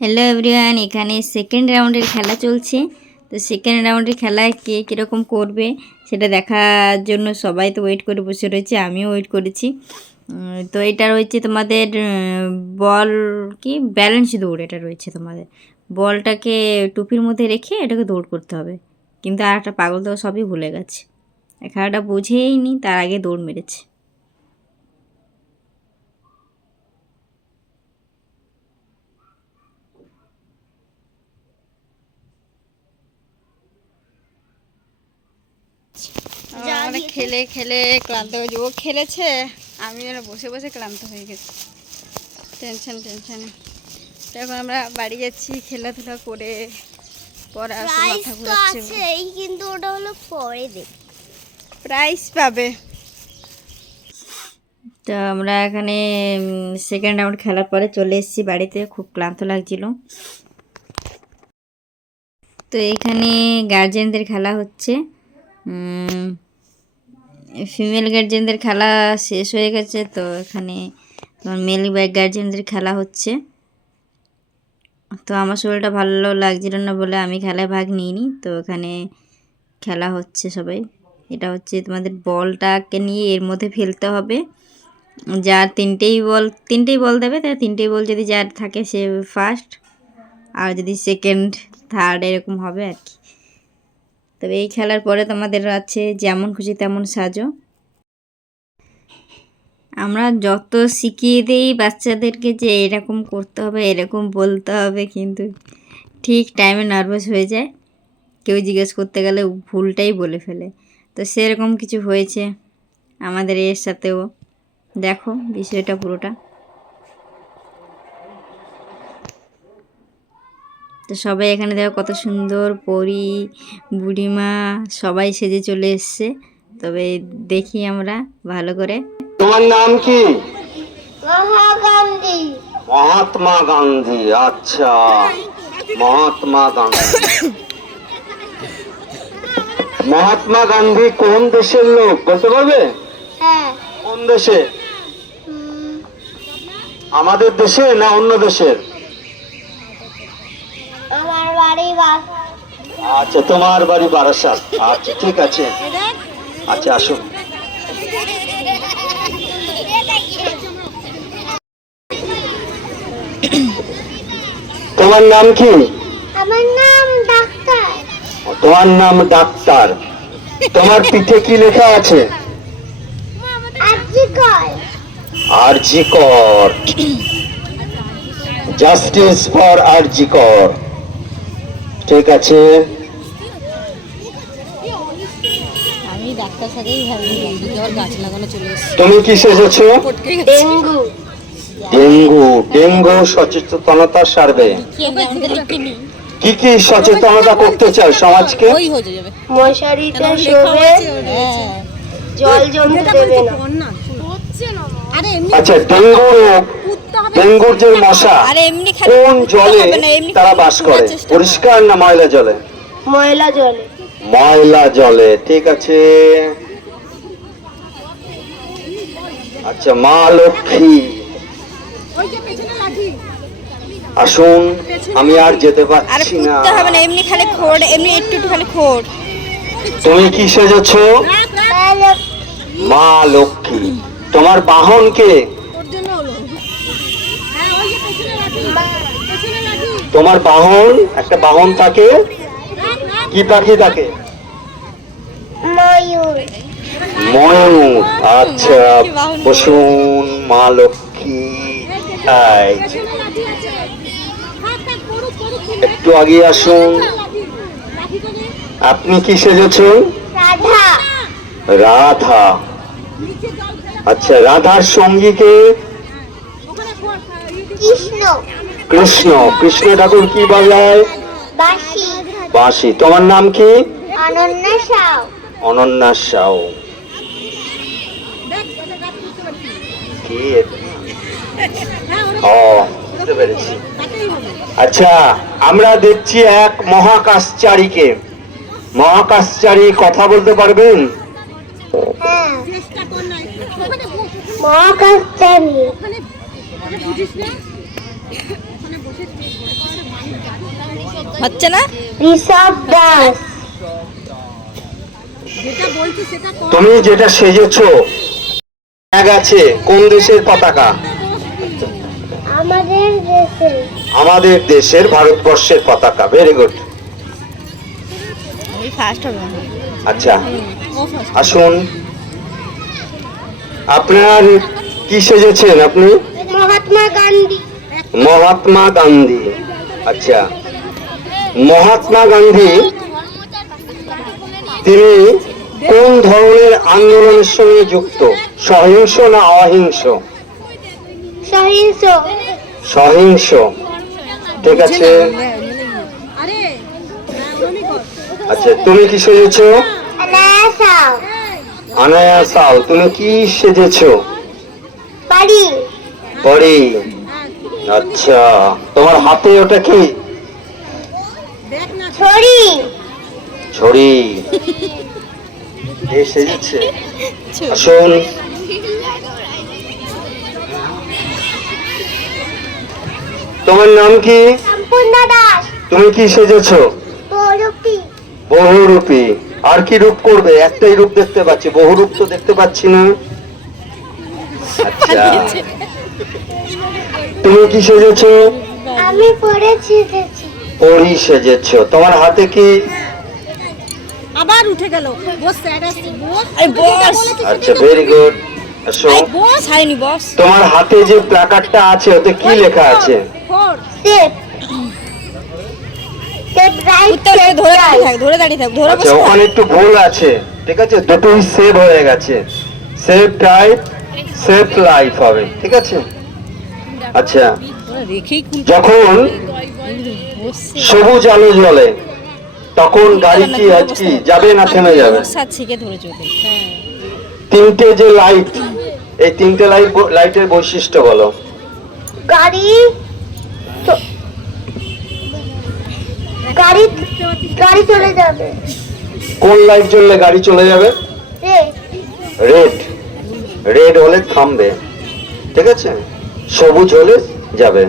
Hello everyone এখানে second রাউন্ডের খেলা চলছে। তো সেকেন্ড রাউন্ডের খেলায় কে কীরকম করবে সেটা দেখার জন্য সবাই তো ওয়েট করে বসে রয়েছে, আমিও ওয়েট করেছি। তো এটা রয়েছে তোমাদের বল কি? ব্যালেন্স দৌড় এটা রয়েছে তোমাদের। বলটাকে টুপির মধ্যে রেখে এটাকে দৌড় করতে হবে। কিন্তু আর একটা পাগল তো সবই ভুলে গেছে। খেলাটা বুঝেই নি, তার আগে দৌড় মেরেছে। আমরা খেলে খেলে ক্লান্ত হয়ে যাব। ও খেলেছে আমি যেন বসে বসে ক্লান্ত হয়ে গেছি। টেনশন টেনশনে। তো এখন আমরা বাড়ি যাচ্ছি খেলাধুলা করে পরে মাথা ঘুরাচ্ছে। কিন্তু ওটা হলো পরে দেখ। প্রাইস পাবে। তো আমরা এখানে সেকেন্ড রাউন্ড খেলার পরে চলে এসেছি বাড়িতে খুব ক্লান্ত লাগছিল। তো এখানে গার্জেনদের খেলা হচ্ছে। ফিমেল গার্জেনদের খেলা শেষ হয়ে গেছে, তো এখানে তোমার মেল গার্জেনদের খেলা হচ্ছে। তো আমার শরীরটা ভালো লাগছিল না বলে আমি খেলায় ভাগ নিইনি, তো এখানে খেলা হচ্ছে সবাই। এটা হচ্ছে তোমাদের বলটাকে নিয়ে এর মধ্যে ফেলতে হবে। যার তিনটেই বল তিনটেই বল দেবে তার তিনটেই বল যদি যার থাকে সে ফার্স্ট আর যদি সেকেন্ড থার্ড এরকম হবে আর কি। তবে এই খেলার পরে তোমাদের আছে যেমন খুশি তেমন সাজো। আমরা যত শিখিয়ে দিই বাচ্চাদেরকে যে এরকম করতে হবে, এরকম বলতে হবে কিন্তু ঠিক টাইমে নার্ভাস হয়ে যায়। কেউ জিজ্ঞেস করতে গেলে ভুলটাই বলে ফেলে। তো সেরকম কিছু হয়েছে আমাদের এর সাথেও। দেখো বিষয়টা পুরোটা। তো সবাই এখানে দেখো কত সুন্দর পরি বুড়িমা সবাই সেজে চলে এসছে। তবে দেখি আমরা ভালো করে। তোমার নাম কি? মহাত্মা গান্ধী। আচ্ছা। মহাত্মা গান্ধী। মহাত্মা গান্ধী কোন দেশের লোক? বলতে পারবে? হ্যাঁ। কোন দেশে? আমাদের দেশে না অন্য দেশের? আচ্ছা তোমার বাড়ি বারাসাত। আচ্ছা ঠিক আছে। আচ্ছা আসুন। তোমার নাম কি? আমার নাম ডাক্তার। তোমার নাম ডাক্তার। তোমার পিঠে কি লেখা আছে? আরজি কর জাস্টিস ফর আরজি কর ঠিক আছে আমি ডাক্তার সাথেই ভাবি আবার গাছ লাগানো চলে এসেছি। তুমি কি সেজেছো ডেঙ্গু। ডেঙ্গু ডেঙ্গু সচেতনতা সার্ভে কি কি সচেতনতা করতে চাও সমাজকে? ওই হয়ে যাবে। মশারিতে শোবে? জল জমতে দেবে না। আচ্ছা ডেঙ্গু রোগ ডেঙ্গুর যে মশা কোন জলে তারা বাস করে? পরিষ্কার না ময়লা জলে? ময়লা জলে। ময়লা জলে ঠিক আছে। আচ্ছা মা লক্ষ্মী। আসুন আমি আর যেতে আরে পারছি না। হবে না এমনি খালি খোড় এমনি একটু একটু খালি খোড়। তুমি কি সেজেছো? মা লক্ষ্মী। তোমার বাহন কে? তোমার বাহন একটা বাহন থাকে। কি পাখি থাকে? ময়ূর। আচ্ছা বসুন মা লক্ষ্মী। একটু আগে আসুন। আপনি কি সেজেছেন? রাধা। আচ্ছা রাধার সঙ্গীকে কৃষ্ণ। কৃষ্ণ কৃষ্ণ ঠাকুর কি বাজায়? বাসি বাঁশি। তোমার নাম কি? অনন্যা সাউ। অনন্যা সাউ। কি? ও বুঝতে পেরেছি। আচ্ছা আমরা দেখছি এক মহাকাশচারীকে। মহাকাশচারী কথা বলতে পারবেন? হ্যাঁ। মহাকাশচারী। হচ্ছে না? ঋষভ দাস। তুমি যেটা সেজেছো আছে কোন দেশের পতাকা? আমাদের দেশে আমাদের দেশের ভারতবর্ষের পতাকা ভেরি গুড এই ফার্স্ট হবে। আচ্ছা আসুন। আপনার কি সেজেছেন আপনি? মহাত্মা গান্ধী। মহাত্মা গান্ধী। আচ্ছা। মহাত্মা গান্ধী তিনি কোন ধরনের আন্দোলনের সঙ্গে যুক্ত? সহিংস না অহিংস? সহিংস। সহিংস। ঠিক আছে। আচ্ছা তুমি কি সেজেছো? আনায়া সাউ আনায়া সাও তুমি কি সেজেছো? বাড়ি পরি আচ্ছা তোমার হাতে ওটা কি? ছড়ি। ছড়ি। এ সেজেছে। আসুন। তোমার নাম কি? তুমি কি সেজেছো? বহুরূপী। আর কি রূপ করবে? একটাই রূপ দেখতে পাচ্ছি। বহুরূপ তো দেখতে পাচ্ছি না। আচ্ছা। তুমি কি সেজেছো? আমি পড়েছি এসেছি পরি সেজেছো। তোমার হাতে কি? আবার উঠে গেল। বস স্যার আসছে বস। আচ্ছা ভেরি গুড আসো। বস। হাইনি বস। তোমার হাতে যে প্ল্যাকার্ডটা আছে ওতে কি লেখা আছে? সেফ। ওখানে একটু ভুল আছে ঠিক আছে? দুটোই সেভ হয়ে গেছে। সেভ টাইপ সেভ লাইফ হবে ঠিক আছে? আচ্ছা। যখন সবুজ আলো জ্বলে তখন গাড়ি কি আজ কি যাবে না থেমে যাবে? ওদের। তিনটে যে লাইট এই তিনটে লাইট লাইটের বৈশিষ্ট্য বলো। গাড়ি গাড়ি গাড়ি চলে যাবে। কোন লাইট জ্বললে গাড়ি চলে যাবে? রেড। রেড হলে থামবে। ঠিক আছে? সবুজ হলে যাবে।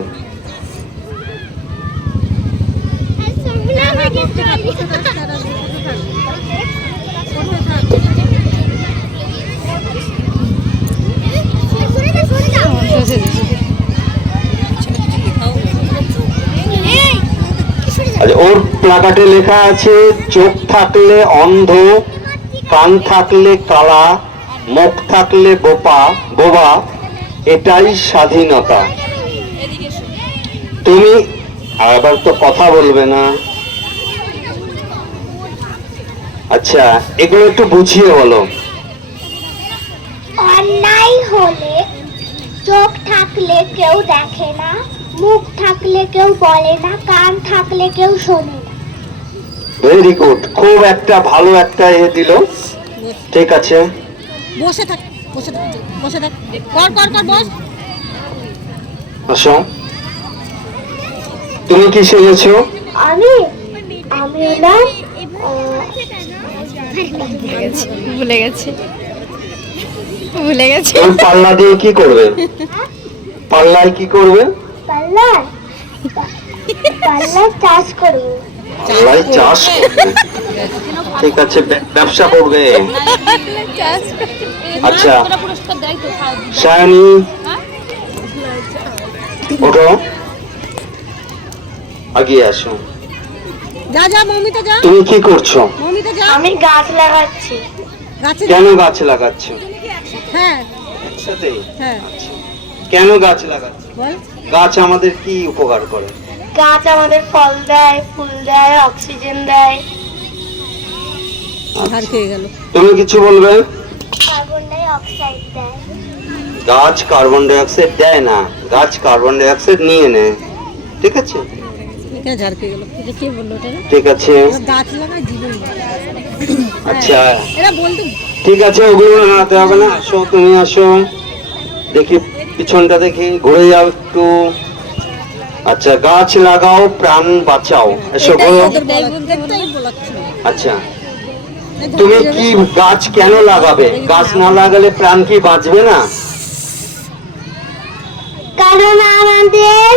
আচ্ছা ওর প্লাকাটে লেখা আছে, চোখ থাকলে অন্ধ, কান থাকলে কালা, মুখ থাকলে বোপা, বোবা। এটাই স্বাধীনতা। তুমি আবার তো কথা বলবে না। আচ্ছা এগুলো একটু বুঝিয়ে বলো। অন্যায় হলে চোখ থাকলে কেউ দেখে না মুখ থাকলে কেউ বলে না কান থাকলে কেউ শোনে না। ভেরি গুড খুব একটা ভালো একটা এ দিল। ঠিক আছে। বসে থাক। বসে বসে থাক। কর কর কর বস। আসো তুমি কি সেজেছো? আমি আমি আহ, ভুলে গেছে। ভুলে গেছে। পাল্লা দিয়ে কি করবে? পাল্লায় কি করবে? পাল্লার পাল্লার চাষ করব। চাষ করবে। ঠিক আছে ব্যবসা করবে। আচ্ছা সায়নী ওঠো। আগিয়ে আসো। যা যা মমিতে যা। তুমি কি করছ? মমিতে যা। আমি গাছ লাগাচ্ছি। গাছে কেন গাছ লাগাচ্ছ? হ্যাঁ। একসাথে? হ্যাঁ। কেন গাছ লাগাচ্ছ? বল। গাছ আমাদের কি উপকার করে? গাছ আমাদের ফল দেয় ফুল দেয় অক্সিজেন দেয়। ধার খেয়ে গেল। তুমি কিছু বলবে? কার্বন ডাই অক্সাইড দেয়। গাছ কার্বন ডাই অক্সাইড দেয় না গাছ কার্বন ডাই অক্সাইড নিয়ে নেয় ঠিক আছে? ঠিক আছে। আচ্ছা। ঠিক আছে ওগুলো নাড়াতে হবে না। আসো তুমি আসো। দেখি পিছনটা দেখি। ঘুরে যাও একটু। আচ্ছা গাছ লাগাও প্রাণ বাঁচাও। এসো বলো। এটাই বলতে এটাই বলাচ্ছিল আচ্ছা। তুমি কি গাছ কেন লাগাবে? গাছ না লাগালে প্রাণ কি বাঁচবে না? কারণ আমাদের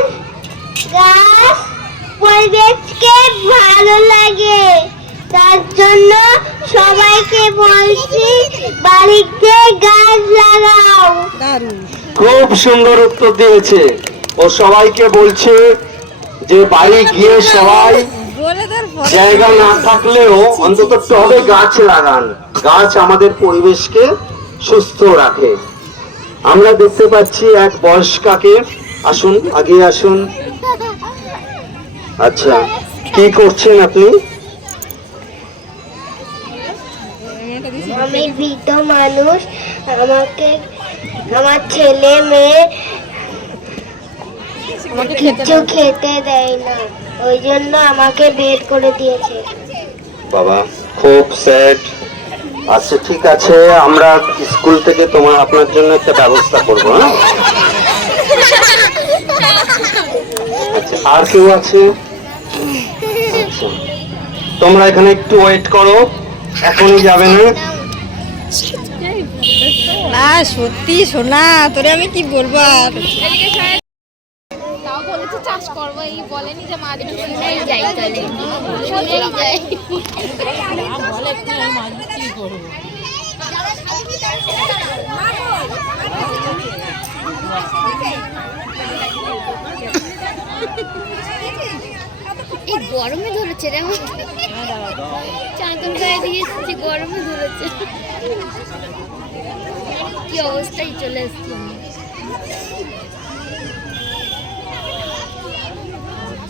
গাছ পরিবেশকে ভালো লাগে। তার জন্য সবাইকে বলছি বাড়িতে গাছ লাগাও। খুব সুন্দর উত্তর দিয়েছে। ও সবাইকে বলছে যে বাড়ি গিয়ে সবাই জায়গা না থাকলেও অন্তত টবে গাছ লাগান। গাছ আমাদের পরিবেশকে সুস্থ রাখে। আমরা দেখতে পাচ্ছি এক বয়স্কাকে। আসুন আগে আসুন। আচ্ছা কি করছেন আপনি? আমি বৃদ্ধ মানুষ। আমাকে, আমার ছেলে মেয়ে আমাকে খেতে কিছু খেতে দেয় না। ওই জন্য আমাকে বের করে দিয়েছে। বাবা খুব স্যাড আচ্ছা ঠিক আছে আমরা স্কুল থেকে তোমার আপনার জন্য একটা ব্যবস্থা করব হ্যাঁ? আচ্ছা আর কেউ আছে? আচ্ছা। তোমরা এখানে একটু ওয়েট করো এখনই যাবে না? না সত্যি সোনা তোরে আমি কি বলব আর? চাষ করব, এই বলেনি যে মাছ শুনেই এই গরমে ধরেছে রে চাঁদন গায়ে দিয়েছি গরমে ধরেছে। কি অবস্থায় চলে এসছি।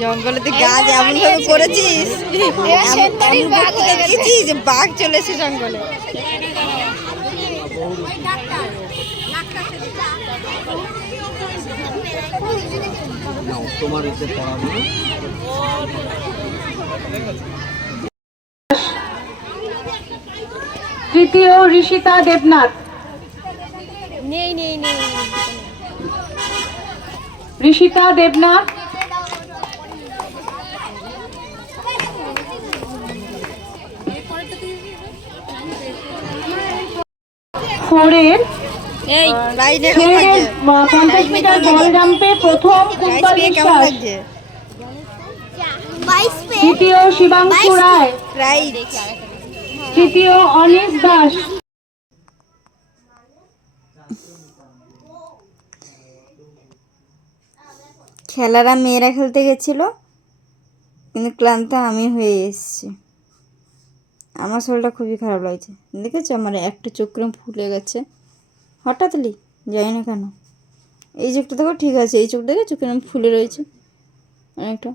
জঙ্গলে তুই গাছ এমন ভাবে করেছিস বাঘ হয়ে। দেখেছিস যে বাঘ চলেছে জঙ্গলে? তৃতীয় ঋষিতা দেবনাথ। ঋষিতা দেবনাথ। ফোরের এই লাইনে ফোরের পঞ্চাশ মিটার বল জাম্পে প্রথম দ্বিতীয় শিবাংশু রায়। তৃতীয় অনিশ দাস। খেলারা মেয়েরা খেলতে গেছিল, কিন্তু ক্লান্ত আমি হয়ে এসেছি। আমার শরীরটা খুবই খারাপ লাগছে। দেখেছ আমার একটা চোখ কিরম ফুলে গেছে? হঠাৎলি জানি না কেন? এই চোখটা দেখো ঠিক আছে, এই চোখ দেখে চোখ কিরম ফুলে রয়েছে? অনেকটা।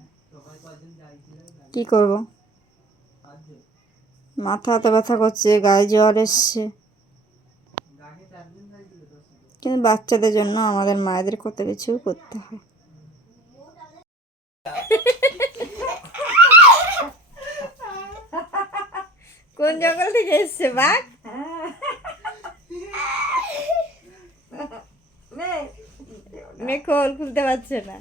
কী করব? মাথা হাতে ব্যথা করছে, গায়ে জ্বর এসছে। কিন্তু বাচ্চাদের জন্য আমাদের মায়েদের কত কিছু করতে হয়। কোন জঙ্গল থেকে এসছে বাঘ মেয়ে খোল খুলতে পারছে না